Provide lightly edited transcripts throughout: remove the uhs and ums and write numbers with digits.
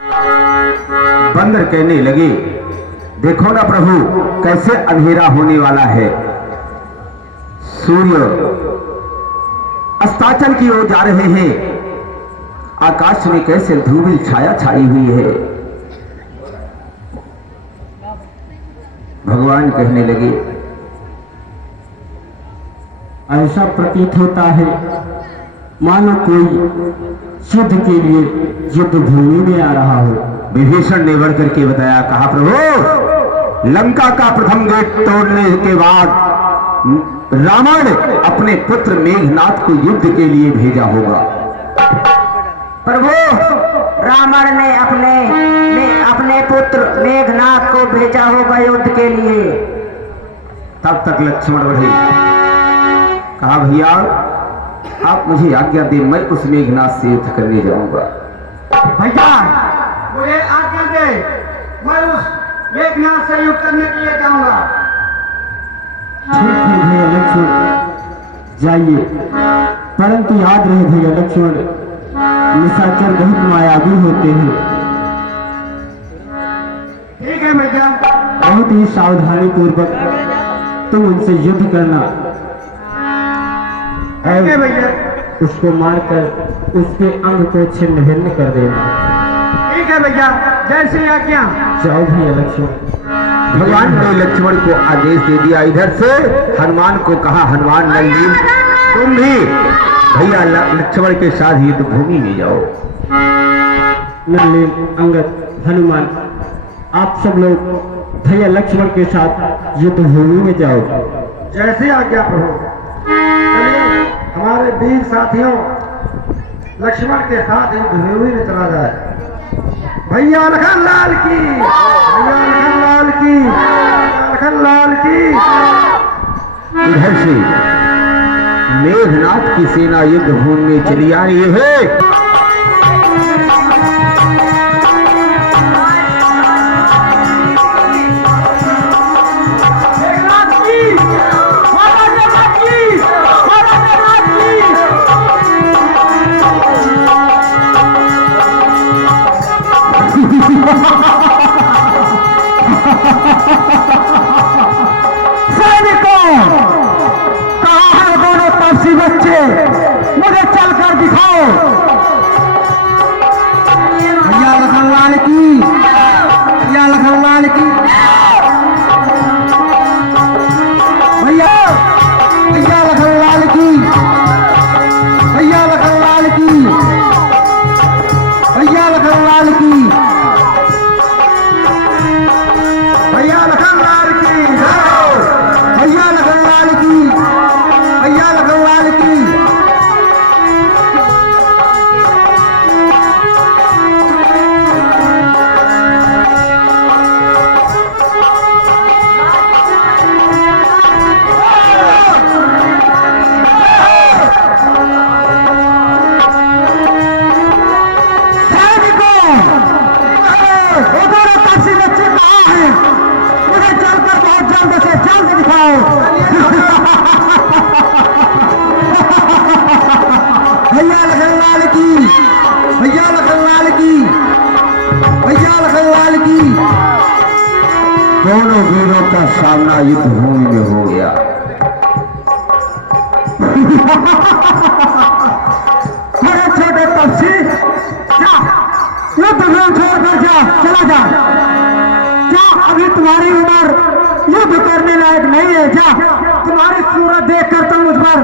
बंदर कहने लगे, देखो ना प्रभु, कैसे अंधेरा होने वाला है। सूर्य अस्ताचल की ओर जा रहे हैं। आकाश में कैसे धूमिल छाया छाई हुई है। भगवान कहने लगे, ऐसा प्रतीत होता है मानो कोई युद्ध के लिए युद्ध भूमि में आ रहा हो। विभीषण ने बढ़ करके बताया, कहा प्रभु, लंका का प्रथम गेट तोड़ने के बाद रावण अपने पुत्र मेघनाथ को युद्ध के लिए भेजा होगा। प्रभु, रावण ने अपने पुत्र मेघनाथ को भेजा होगा युद्ध के लिए। तब तक लक्ष्मण बढ़े, कहा भैया आप मुझे आज्ञा दे, मैं उस मेघनाथ से युद्ध करने जाऊंगा। भैया मुझे आज्ञा दे, मैं उस मेघनाथ से युद्ध करने के लिए जाऊंगा। ठीक है भैया लक्ष्मण, जाइए, परंतु याद रहे भैया लक्ष्मण, निशाचर बहुत मायावी होते हैं। ठीक है भैया। बहुत ही सावधानी पूर्वक तुम उनसे युद्ध करना ठीक है भैया। उसको मारकर उसके अंग को छिन्न भिन्न कर देना। ठीक है भैया, जैसे आज्ञा। जाओ भैया लक्ष्मण। भगवान ने लक्ष्मण को आदेश दे दिया। इधर से हनुमान को कहा, हनुमान नंदी तुम भी भैया लक्ष्मण के साथ युद्ध भूमि में जाओ। नलिन, अंगद, हनुमान, आप सब लोग भैया लक्ष्मण के साथ युद्ध भूमि में जाओ। जैसे आज्ञा प्रभु। चलिए हमारे वीर साथियों लक्ष्मण के साथ युद्ध भूमि में चला जाए। भैया लखन लाल की, भैया लखन लाल की, लखन लाल की। इधर से मेघनाथ की सेना युद्ध भूमि में चली आ रही है। बच्चे मुझे चलकर दिखाओ। भैया लखन लाल की, भैया लखन लाल की, भैया भैया लखन लाल की, भैया लखन लाल की, भैया लखन लाल की, भैया लखन लाल की, भैया लखन लाल की, भैया लखन लाल की। भैया लखन लाल की, भैया लखन लाल की, भैया लखन लाल की। दोनों वीरों का सामना युद्ध भूमि में हो गया। बड़े छोटे पक्षी, जा युद्ध भूमि छोड़कर जा, चला जा, जा, अभी तुम्हारी उम्र युद्ध करने लायक नहीं है। जा, तुम्हारी सूरत देखकर तो मुझ पर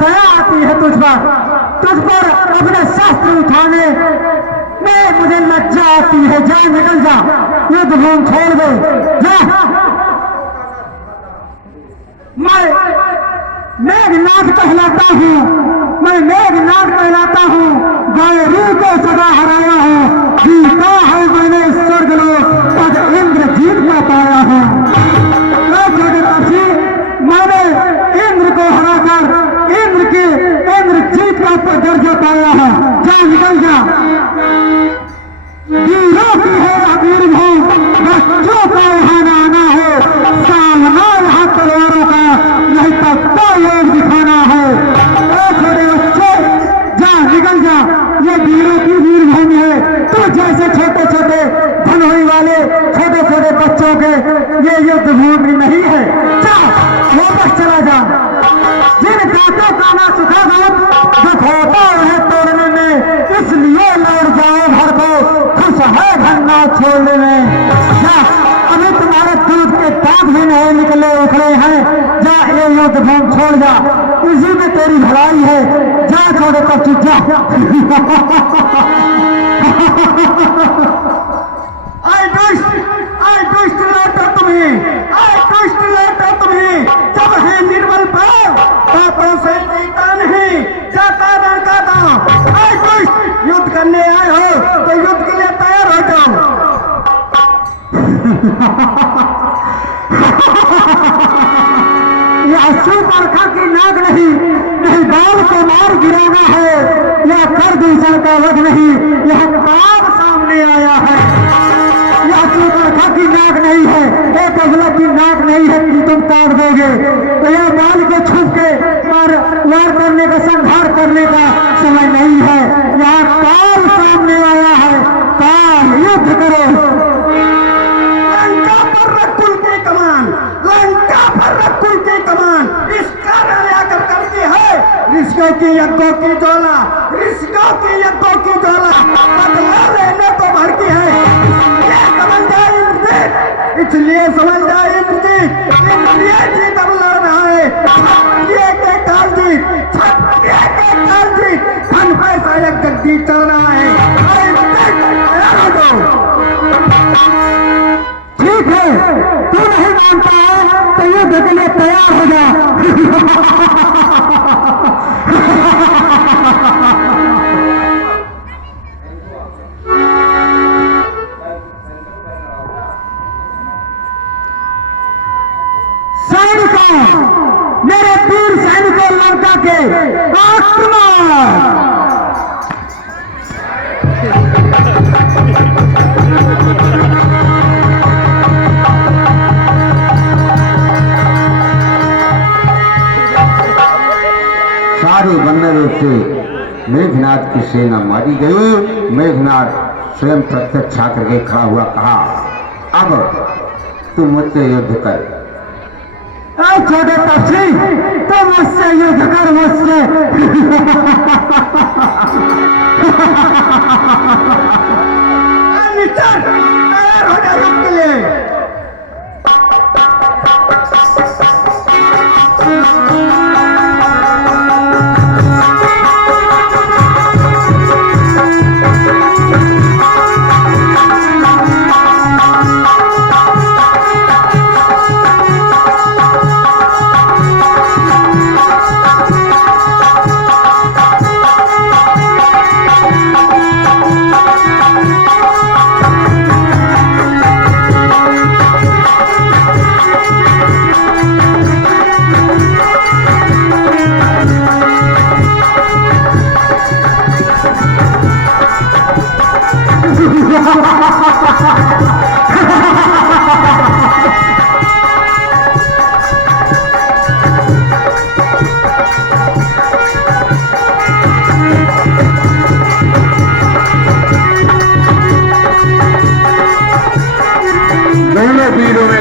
दया आती है, तुझ पर अपने शस्त्र उठाने में मुझे लज्जा आती है। जा, निकल जा, युद्ध भूमि छोड़ दे, जा। मैं मेघनाथ कहलाता हूँ, मैं मेघनाथ कहलाता हूँ, गौरी को सदा हराया हूँ, जीता है मैंने स्वर्गलोक, पद इंद्र जीत में पाया हूँ। छोटे पक्षी, मैंने इंद्र को हराकर इंद्र जीत का ऊपर दर्जा पाया है। जा, निकल जा। वीरों की है वीर भूमि, बच्चों का यहाँ आना है, सामना यहाँ तलवारों का, नहीं तब योग दिखाना है। छोटे बच्चे, जा, निकल जा, ये वीरों की वीर भूमि है। युद्ध भूमि छोड़ जा, इसी में तेरी भलाई है। जा छोटे तपसी जा। आई दुष्ट लौटा तुम्हें, जब है निर्बल पाव बातों से जीता नहीं, जाता रण का दांव। आई दुष्ट, युद्ध करने आए हो तो युद्ध के लिए तैयार हो जाओ। यह सुपर्खा की नाक नहीं बाल को मार गिराना है। यह कर दिशा का वध नहीं, यह पाप सामने आया है। यह सुपर्खा की नाक नहीं है, एक बगला की नाक नहीं है कि तुम काट दोगे। तो यह बाल को छुप के वार करने का, संहार करने का समय नहीं है। यह काल सामने आया है। काल, युद्ध करो। लंका पर रख कुल की कमान, लंका पर रख कुल की कमान। इस कारण आकर करती है ऋषियों की यज्ञों की ज्वाला, ऋषियों की यज्ञों की ज्वाला बदला लेने को भड़की है। इसलिए समझ जाए इंद्रजीत, इंद्रिय जीत अब लड़ रहा है। क्षत्रिय के काल जीत, क्षत्रिय के काल जीत, धन पैसा एक जगदीश चल रहा है। ठीक है, तू नहीं मानता है तो युद्ध के लिए तैयार हो जा। मेरे वीर सैनिकों, लंका के आक्रमण। सारे वानरों से मेघनाथ की सेना मारी गई। मेघनाथ स्वयं प्रत्यक्ष आकर के खड़ा हुआ, कहा, अब तू मुझसे युद्ध कर। छोटे तपसी, तो मुझसे युद्ध कर, मुझसे। तैयार हो जा युद्ध के लिए।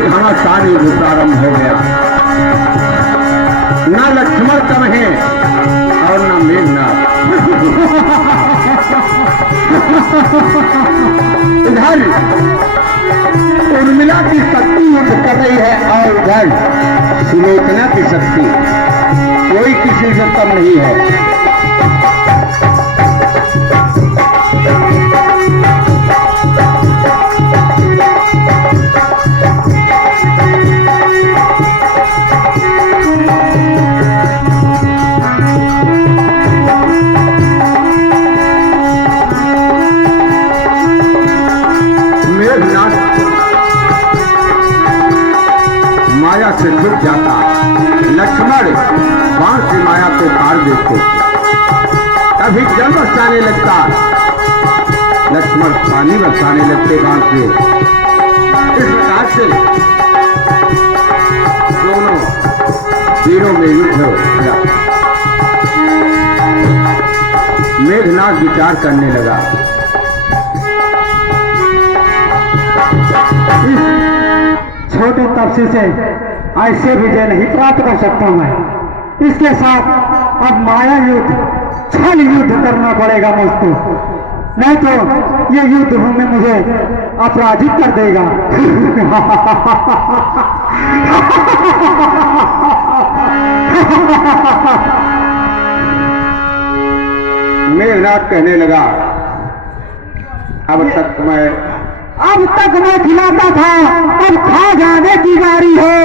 घमासान युद्ध प्रारंभ हो गया। न लक्ष्मण कम है और न मेघनाथ। इधर उर्मिला की शक्ति युद्ध कर रही है और उधर सुलोचना की शक्ति, कोई किसी से कम नहीं है। माया से छूट जाता, लक्ष्मण बाण से माया को काट देते, कभी जल बरसाने लगता, लक्ष्मण पानी बरसाने लगते बाण से। इस प्रकार से दोनों वीरों में युद्ध हो गया। मेघनाथ विचार करने लगा, छोटे तपसी से ऐसे विजय नहीं प्राप्त कर सकता मैं। इसके साथ अब माया युद्ध, छल युद्ध करना पड़ेगा मुझको। नहीं तो ये युद्ध में मुझे अपराधित कर देगा। मेघनाथ कहने लगा, अब तक मैं खिलाता था, अब खा जाने की बारी है।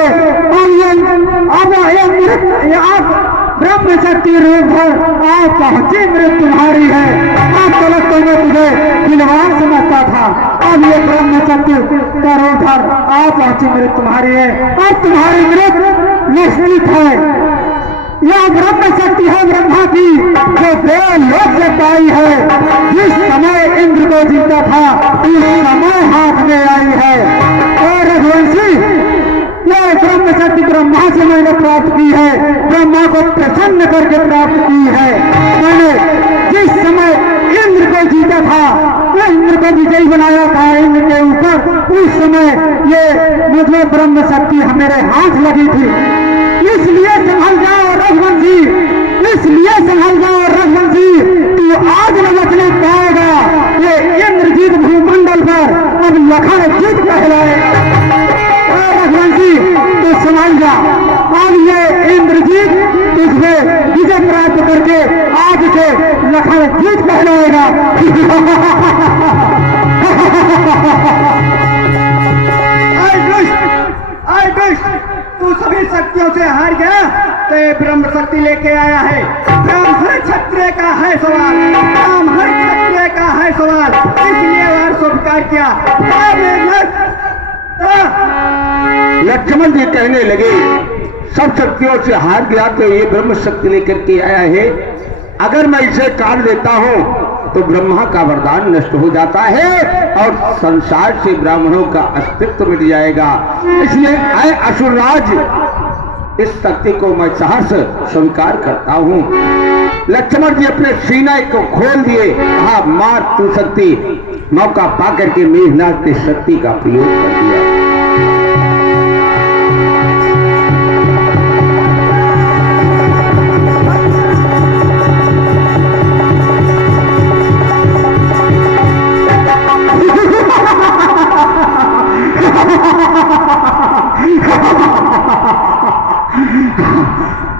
अब ब्रह्म शक्ति रूप है, आप पहुंची मृत तुम्हारी है। अब तक तो मैं तुझे खिलवाड़ समझता था, अब ये ब्रह्म शक्ति का रूप है, आप पहुंची मृत तुम्हारी है। अब तुम्हारी मृत निश्चित है। यह ब्रह्म शक्ति है ब्रह्मा की, जो देवलोक से पाई है। जिस समय इंद्र को जीता था, उस समय हाथ में आई है। और रघुवंशी, यह ब्रह्म शक्ति ब्रह्मा से मैंने प्राप्त की है, ब्रह्मा को प्रसन्न करके प्राप्त की है। मैंने जिस समय इंद्र को जीता था, इंद्र को विजयी बनाया था इंद्र के ऊपर, उस समय ये मतलब ब्रह्म शक्ति मेरे हाथ लगी थी। इसलिए संभल जाओ रघुवंशी, इसलिए संभल जाओ रघुवंशी, तू आज न बचने पाएगा। ये इंद्रजीत भूमंडल पर अब लखन जीत कहलाए। रघुवंशी तू संभल जा, अब ये इंद्रजीत तुझे विजय प्राप्त करके आज से लखन जीत कहलाएगा। तू सभी शक्तियों से हार गया, तो ये ब्रह्म शक्ति लेके आया है। ब्राह्मण क्षत्रिय का है सवाल, ब्राह्मण क्षत्रिय का है सवाल, इसलिए वार स्वीकार किया। लक्ष्मण जी कहने लगे, सब शक्तियों से हार गया तो ये ब्रह्म शक्ति लेकर के आया है। अगर मैं इसे काट देता हूं तो ब्रह्मा का वरदान नष्ट हो जाता है और संसार से ब्राह्मणों का अस्तित्व मिट जाएगा। इसलिए आए असुरराज, इस शक्ति को मैं सहर्ष स्वीकार करता हूं। लक्ष्मण जी अपने सीने को खोल दिए, कहा मार तू शक्ति। मौका पाकर के मेघनाथ ने शक्ति का प्रयोग कर दिया।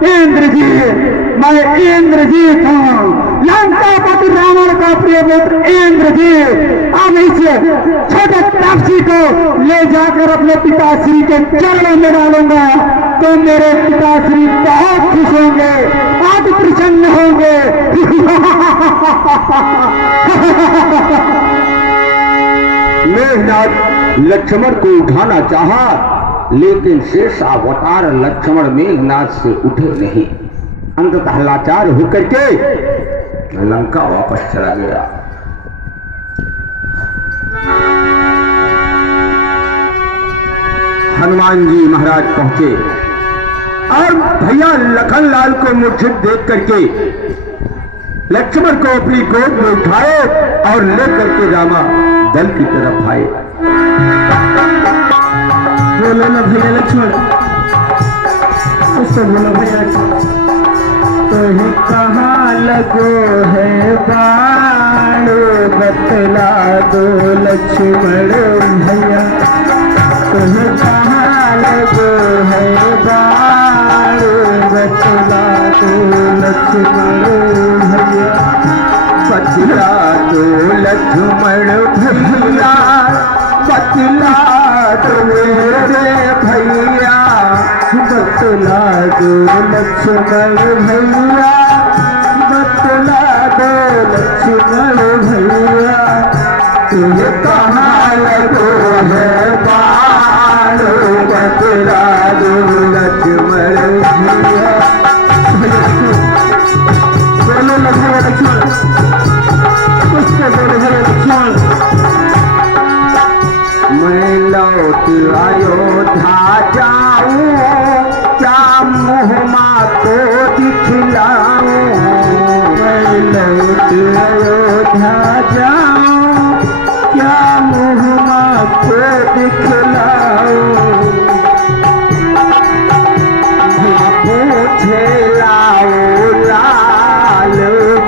इंद्रजीत, मैं इंद्रजीत हूँ, लंकापति रावण का प्रिय पुत्र इंद्रजीत। अब इस छोटे तापसी को ले जाकर अपने पिताश्री के चरणों में डालूंगा, तो मेरे पिताश्री बहुत खुश होंगे, अति प्रसन्न होंगे। मेघनाथ लक्ष्मण को उठाना चाहा, लेकिन शेष अवतार लक्ष्मण मेघनाथ से उठे नहीं। अंततः लाचार होकर के लंका वापस चला गया। हनुमान जी महाराज पहुंचे और भैया लखनलाल को मूर्छित देख करके लक्ष्मण को अपनी गोद में उठाए और लेकर के रामा दल की तरफ आए। बोलो ना भैया लक्ष्मण, उसको बोलो भैया, तुम्हें कहाँ लगो है बाण, बतला दो लक्ष्मण भैया, तुम्हें कहाँ लगो है बाण, बतला दो लक्ष्मण भैया, बतला दो लक्ष्मण भैया, बतला दो मेरे भैया, बतला दो लक्ष्मण भैया, बतला दो लक्ष्मण भैया, तुम्हें कहाँ लगो है बाण, बतला दो लक्ष्मण भैया। बोलो लक्ष्मण, उसको बोलो लक्ष्मण। मैं लौट अयोध्या जाऊं, क्या मुँह माँ को दिखलाऊं, मैं लौट अयोध्या जाऊं, क्या मुँह माँ को दिखलाऊं, पूछे लाओ लाल,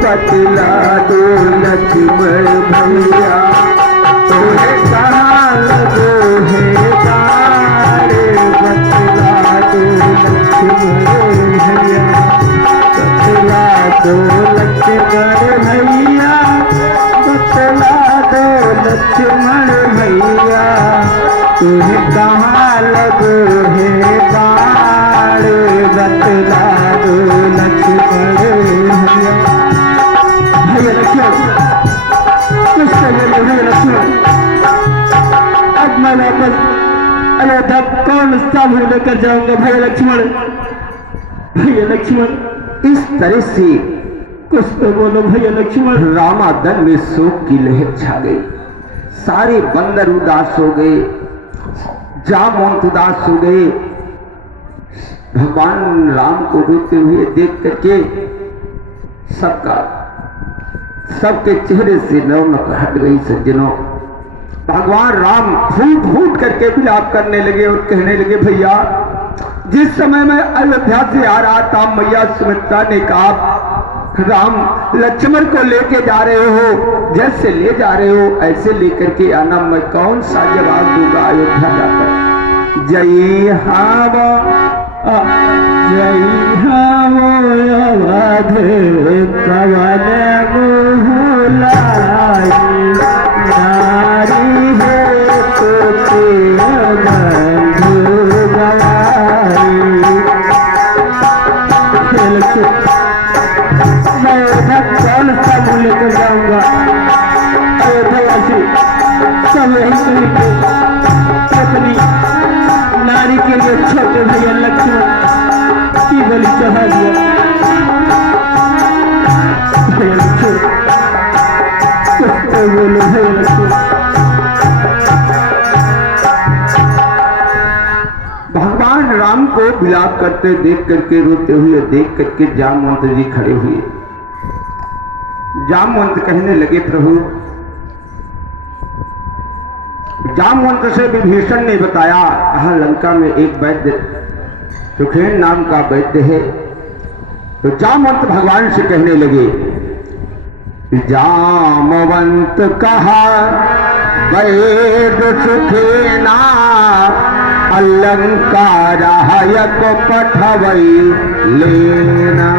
बतला दो लक्ष्मण भैया तोहे कहाँ लगो है बाण बतला दो लक्ष्मण भैया बतला दो लक्ष्मण भैया बतला दो लक्ष्मण भैया तुम्हें कहाँ लगो है बाण बतला दो लक्ष्मण भैया। भैया लक्ष्मण कुछ समय भैया लक्ष्मण अब मैं वापस अयोध्या कौन सा भूल लेकर जाऊंगा भैया लक्ष्मण। भैया लक्ष्मण इस तरह से कुछ तो बोलो भैया लक्ष्मण। रामादन में शोक की लहर छा गई, सारे बंदर उदास हो गए, जामवंत उदास हो गए। भगवान राम को रोते हुए देख करके सबके चेहरे से रौनक हट गई। सज्जनों, भगवान राम फूट फूट करके विलाप करने लगे और कहने लगे, भैया जिस समय मैं अयोध्या से आ रहा था मैया सुमित्रा ने कहा राम लक्ष्मण को लेके जा रहे हो, जैसे ले जा रहे हो ऐसे लेकर के आना। मैं कौन सा जवाब दूंगा अयोध्या जाकर। जय हावो जय हावो अवध कवन मोहलाई नारी है तो बंधु गवाई। मैं कौन सा मुँह लेकर जाऊंगा अयोध्यावासी सब यही कहेंगे अपनी नारी के लिए छोटे भैया लक्ष्मण की बलि चढ़ा दिया। भैया लक्ष्मण कुछ तो बोलो भैया लक्ष्मण। भगवान राम को विलाप करते देख करके, रोते हुए देख करके जामवंत जी खड़े हुए। जामवंत कहने लगे, प्रभु जामवंत से विभीषण ने बताया, कहा लंका में एक वैद्य सुखेन नाम का वैद्य है। तो जामवंत भगवान से कहने लगे, जामवंत कहा वैद्य सुखेना अलंकार को पठवई लेना।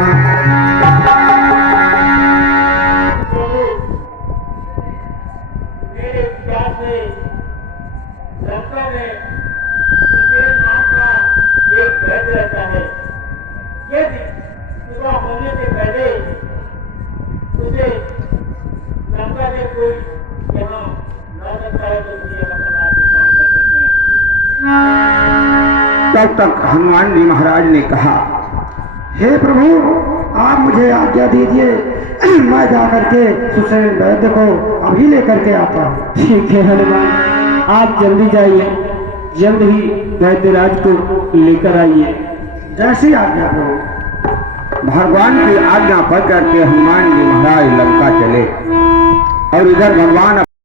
तब तक हनुमान जी महाराज ने कहा, हे प्रभु आप मुझे आज्ञा दीजिए, मैं जाकर के सुसेन वैद्य को अभी लेकर के आता हूँ। ठीक है हनुमान, आप जल्दी जाइए, जल्द ही वैद्यराज को लेकर आइए। जैसी आज्ञा प्रभु। भगवान की आज्ञा पर करके हनुमान जी महाराज लंका चले और इधर भगवान